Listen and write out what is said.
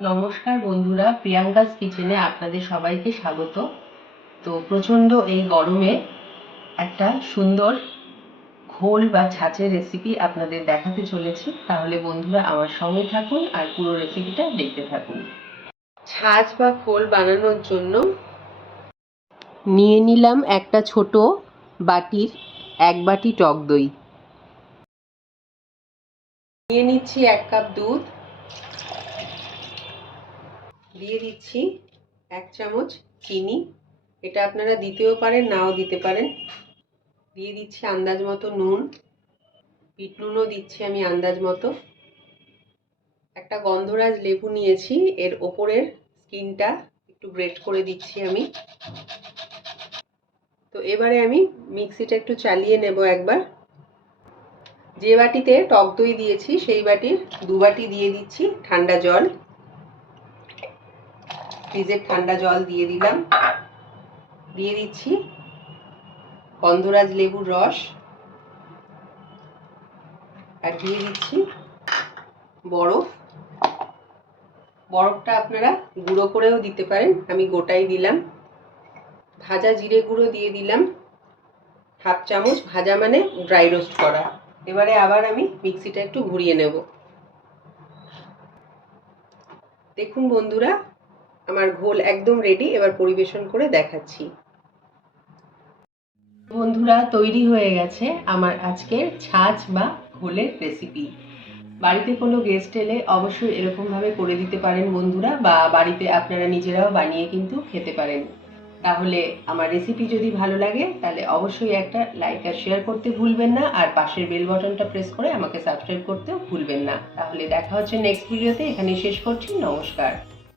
নমস্কার বন্ধুরা, প্রিয়াঙ্কাস কিচেনে আপনাদের সবাইকে স্বাগত। তো প্রচণ্ড এই গরমে একটা সুন্দর ঘোল বা ছাঁচের রেসিপি আপনাদের দেখাতে চলেছি। তাহলে বন্ধুরা আমার সঙ্গে থাকুন আর পুরো রেসিপিটা দেখতে থাকুন। ছাঁচ বা ঘোল বানানোর জন্য নিয়ে নিলাম একটা ছোট বাটির এক বাটি টক দই। নিয়ে নিচ্ছি এক কাপ দুধ। দিয়ে দিচ্ছি এক চামচ চিনি। এটা আপনারা দিতেও পারেন, নাও দিতে পারেন। দিয়ে দিচ্ছি আন্দাজ মতো নুন। বিট নুনও দিচ্ছি আমি আন্দাজ মতো। একটা গন্ধরাজ লেবু নিয়েছি, এর ওপরের স্কিনটা একটু গ্রেট করে দিচ্ছি আমি। তো এবারে আমি মিক্সিটা একটু চালিয়ে নেব একবার। যে বাটিতে টক দই দিয়েছি, সেই বাটির দু বাটি দিয়ে দিচ্ছি ঠান্ডা জল। ফ্রিজের ঠান্ডা জল দিয়ে দিলাম। দিয়ে দিচ্ছি গন্ধরাজ লেবুর রস। আর দিয়ে দিচ্ছি বরফ। বরফটা আপনারা গুঁড়ো করেও দিতে পারেন। আমি গোটাই দিলাম। ভাজা জিরে গুঁড়ো দিয়ে দিলাম। হাফ চামচ ভাজা মানে ড্রাই রোস্ট করা। এবারে আবার আমি মিক্সিটা একটু ঘুরিয়ে নেব। দেখুন বন্ধুরা আমার ঘোল একদম রেডি এবার পরিবেশন করে দেখাচ্ছি। বন্ধুরা, তৈরি হয়ে গেছে আমার আজকের ছাঁচ বা ঘোলের রেসিপি বাড়িতে কোনো গেস্ট এলে অবশ্যই এরকমভাবে করে দিতে পারেন বন্ধুরা, বা বাড়িতে আপনারা নিজেরাও বানিয়ে কিন্তু খেতে পারেন। তাহলে আমার রেসিপি যদি ভালো লাগে, তাহলে অবশ্যই একটা লাইক আর শেয়ার করতে ভুলবেন না, আর পাশের বেল বাটনটা প্রেস করে আমাকে সাবস্ক্রাইব করতেও ভুলবেন না। তাহলে দেখা হচ্ছে নেক্সট ভিডিওতে এখানে শেষ করছি, নমস্কার।